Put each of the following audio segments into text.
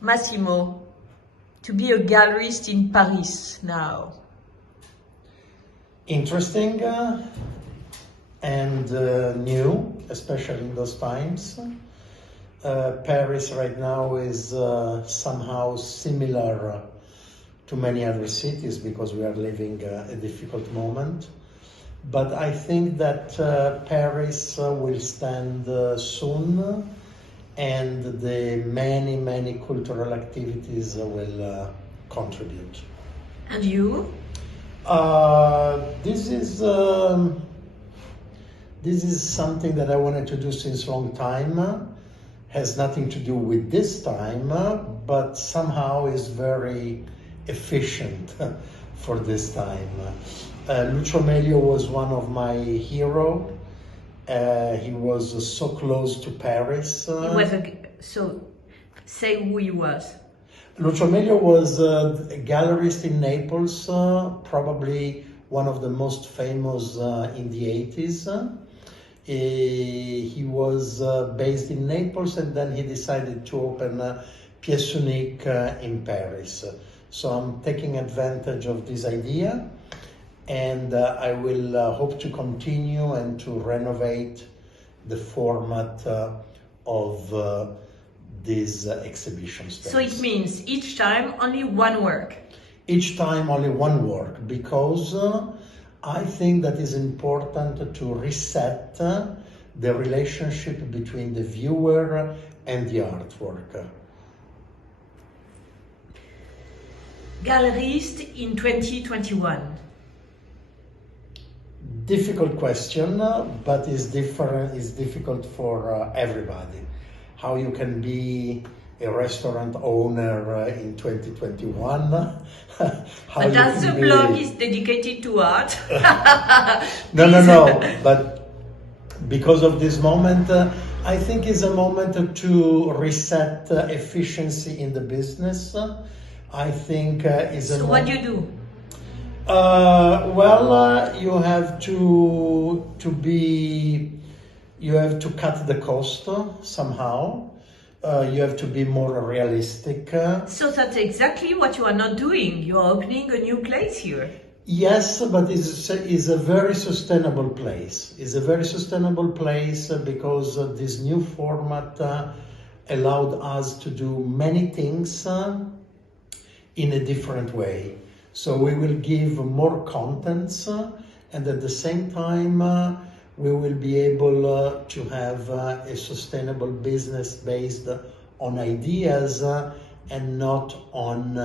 Massimo, to be a gallerist in Paris now? Interesting and new, especially in those times. Paris right now is somehow similar to many other cities because we are living a difficult moment. But I think that Paris will stand soon, and the many cultural activities will contribute. And you? This is something that I wanted to do since a long time. Has nothing to do with this time, but somehow is very efficient for this time. Lucio Meglio was one of my heroes. He was so close to Paris. So, say who he was. Lucio Meglio was a gallerist in Naples, probably one of the most famous in the 80s. He was based in Naples, and then he decided to open Pièce Unique in Paris. So I'm taking advantage of this idea, and I will hope to continue and to renovate the format of this exhibition space. So it means each time only one work? Each time only one work, because I think that is important to reset the relationship between the viewer and the artwork. Gallerist in 2021. Difficult question, but is difficult for everybody. How you can be a restaurant owner in 2021? But as the blog is dedicated to art. No. But because of this moment, I think it's a moment to reset efficiency in the business. I think is a. So what do you do? You have you have to cut the cost somehow. You have to be more realistic. So that's exactly what you are not doing. You are opening a new place here. Yes, but it's a very sustainable place. It's a very sustainable place because this new format allowed us to do many things in a different way. So we will give more contents, and at the same time we will be able to have a sustainable business based on ideas and not on,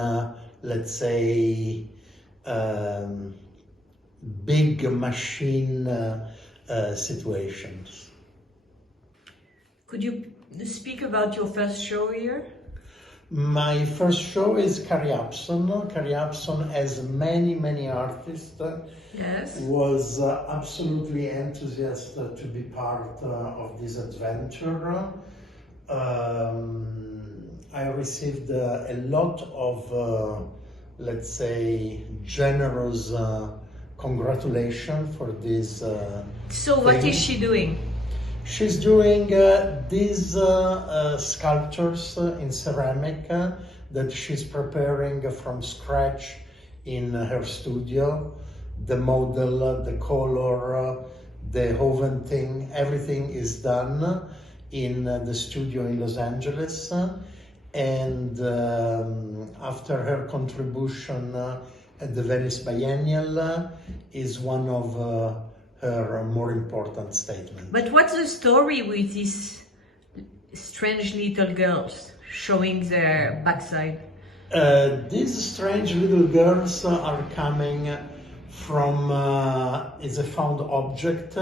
let's say, big machine situations. Could you speak about your first show here? My first show is Carrie Upson. Carrie Upson, as many artists, yes, was absolutely enthusiastic to be part of this adventure. I received a lot of, let's say, generous congratulations for this. So what is she doing? She's doing these sculptures in ceramic that she's preparing from scratch in her studio. The model, the color, the oven thing, everything is done in the studio in Los Angeles. And after her contribution at the Venice Biennial is one of her more important statement. But what's the story with these strange little girls showing their backside? These strange little girls are coming from, is a found object,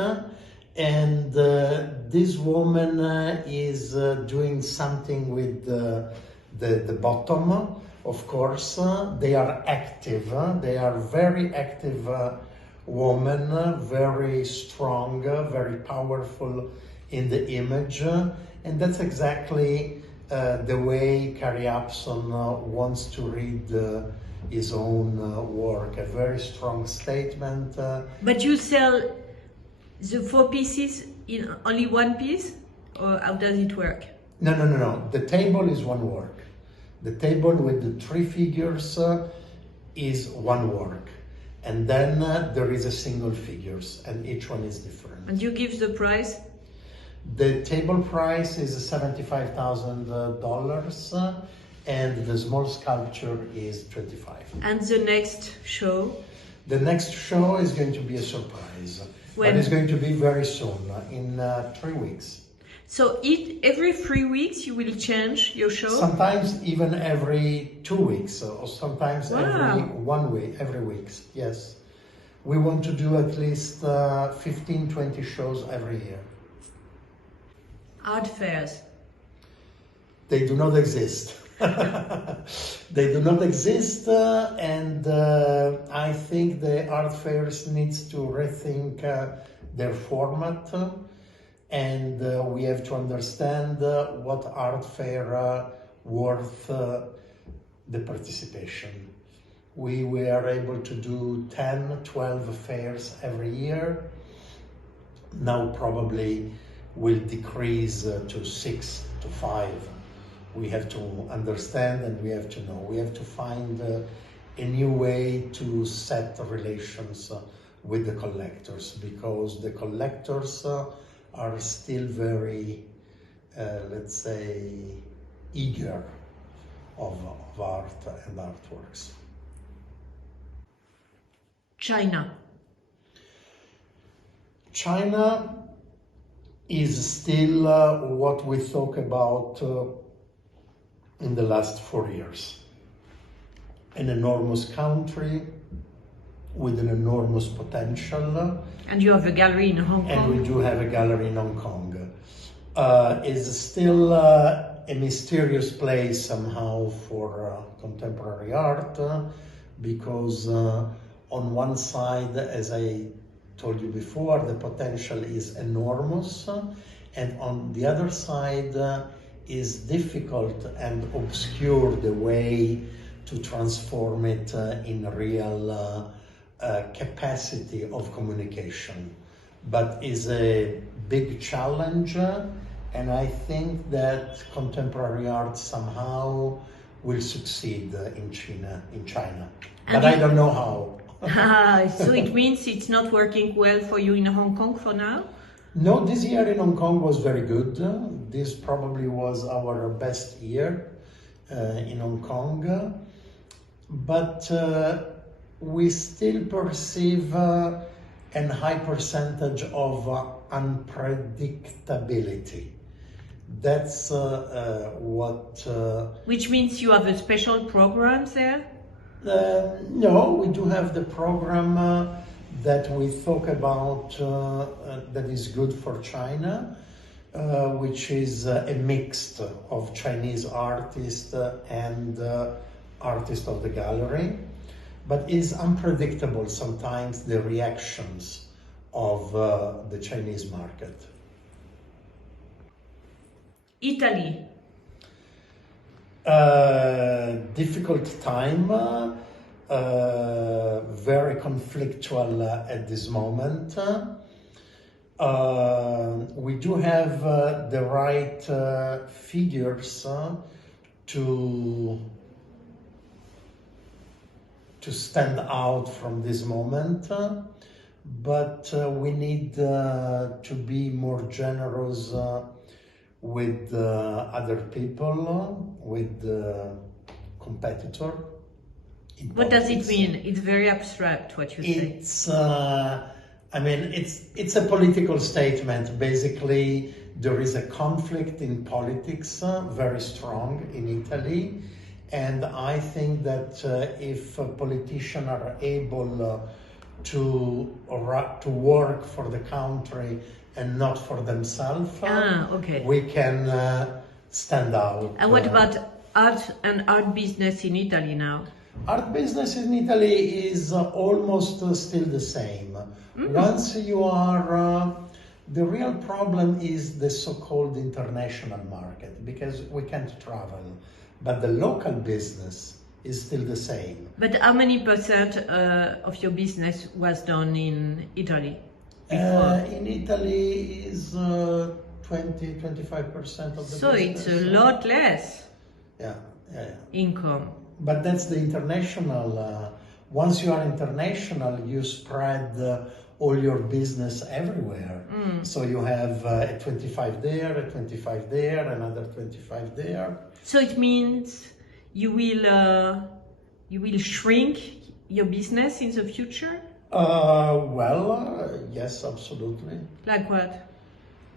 and this woman is doing something with the bottom, of course. They are active, they are very active woman, very strong, very powerful in the image, and that's exactly the way Carrie Upson wants to read his own work, a very strong statement. But you sell the 4 pieces in only one piece, or how does it work? No. The table is one work. The table with the three figures is one work. And then there is a single figures, and each one is different. And you give the price? The table price is $75,000, and the small sculpture is $25,000. And the next show? The next show is going to be a surprise. When? But it's going to be very soon, in 3 weeks. So every 3 weeks you will change your show? Sometimes even every 2 weeks, or sometimes Wow. every 1 week, every week, yes. We want to do at least 15, 20 shows every year. Art fairs? They do not exist. They do not exist, and I think the art fairs needs to rethink their format, and we have to understand what art fair worth the participation. We were able to do 10, 12 fairs every year. Now probably will decrease to 6 to 5. We have to understand, and we have to know. We have to find a new way to set relations with the collectors, because the collectors are still very, let's say, eager of art and artworks. China. China is still what we talk about in the last 4 years. An enormous country with an enormous potential. And you have a gallery in Hong Kong? And we do have a gallery in Hong Kong. Is still a mysterious place somehow for contemporary art, because on one side, as I told you before, the potential is enormous, and on the other side is difficult and obscure the way to transform it in real capacity of communication. But is a big challenge, and I think that contemporary art somehow will succeed in China. But I don't know how. So it means it's not working well for you in Hong Kong for now? No, this year in Hong Kong was very good. This probably was our best year in Hong Kong. But we still perceive a high percentage of unpredictability. That's what... Which means you have a special programs there? No, we do have the program that we talk about that is good for China, which is a mix of Chinese artists and artists of the gallery, but is unpredictable sometimes, the reactions of the Chinese market. Italy. Difficult time, very conflictual at this moment. We do have the right figures to stand out from this moment, but we need to be more generous with other people, with the competitor. What does it mean? It's very abstract what you say. It's, I mean, it's a political statement. Basically, there is a conflict in politics, very strong in Italy. And I think that if politicians are able to work for the country and not for themselves, okay. we can stand out. And what about art and art business in Italy now? Art business in Italy is almost still the same. Once you are, the real problem is the so-called international market, because we can't travel, but the local business is still the same. But how many percent of your business was done in Italy? In Italy is 20-25% of the so business. It's a lot less. Yeah, income. But that's the international. Once you are international, you spread all your business everywhere. So you have a 25 there, a 25 there, another 25 there. So it means you will shrink your business in the future? Yes, absolutely. Like what?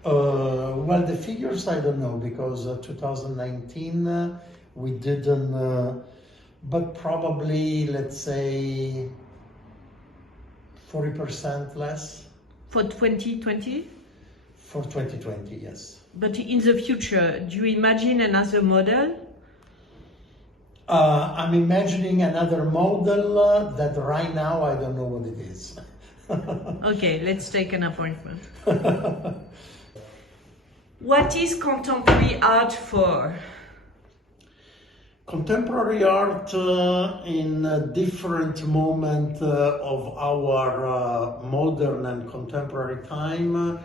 Well, the figures I don't know, because 2019 we didn't, but probably, let's say, 40% less. For 2020? For 2020, yes. But in the future, do you imagine another model? I'm imagining another model that right now I don't know what it is. Okay, let's take an appointment. What is contemporary art for? Contemporary art in a different moment of our modern and contemporary time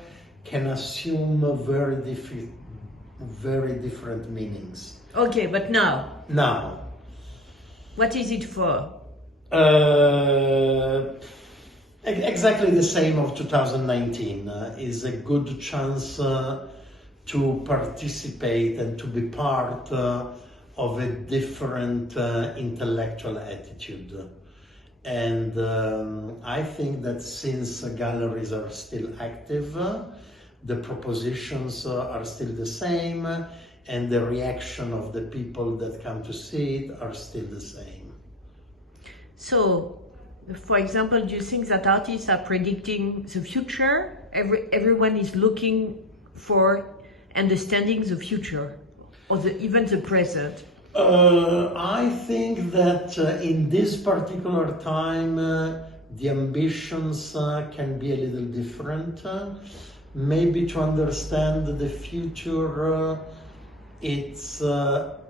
can assume very different meanings. Okay, but now? Now. What is it for? Exactly the same of 2019 is a good chance to participate and to be part of a different intellectual attitude. And I think that since galleries are still active, the propositions are still the same, and the reaction of the people that come to see it are still the same. So, for example, do you think that artists are predicting the future? Everyone is looking for understanding the future, or even the present? I think that in this particular time, the ambitions can be a little different. Maybe to understand the future, it's a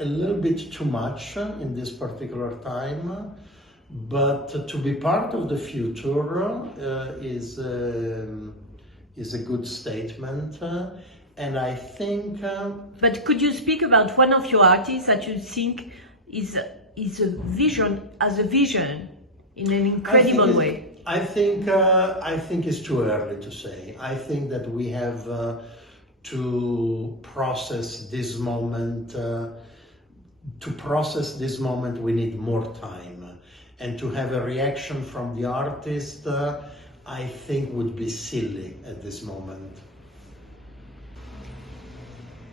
little bit too much in this particular time, but to be part of the future is a good statement, and I think. But could you speak about one of your artists that you think is a vision, as a vision, in an incredible way? I think it's too early to say. I think that we have to process this moment. To process this moment, we need more time, and to have a reaction from the artist, I think would be silly at this moment.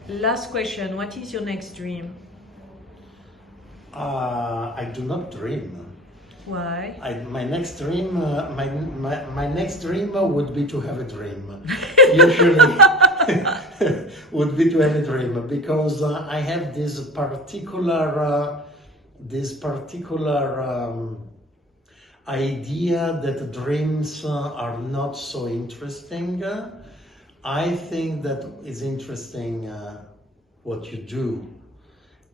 Last question: what is your next dream? I do not dream. Why? My next dream, my next dream would be to have a dream. Usually, would be to have a dream, because I have this particular idea that dreams are not so interesting. I think that it's interesting what you do,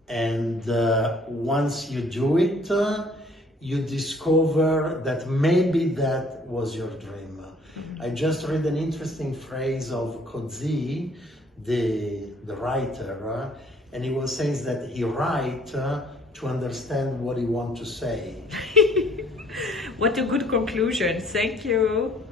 and once you do it, you discover that maybe that was your dream. Mm-hmm. I just read an interesting phrase of Coetzee, the writer, and he was saying that he writes to understand what he wants to say. What a good conclusion. Thank you.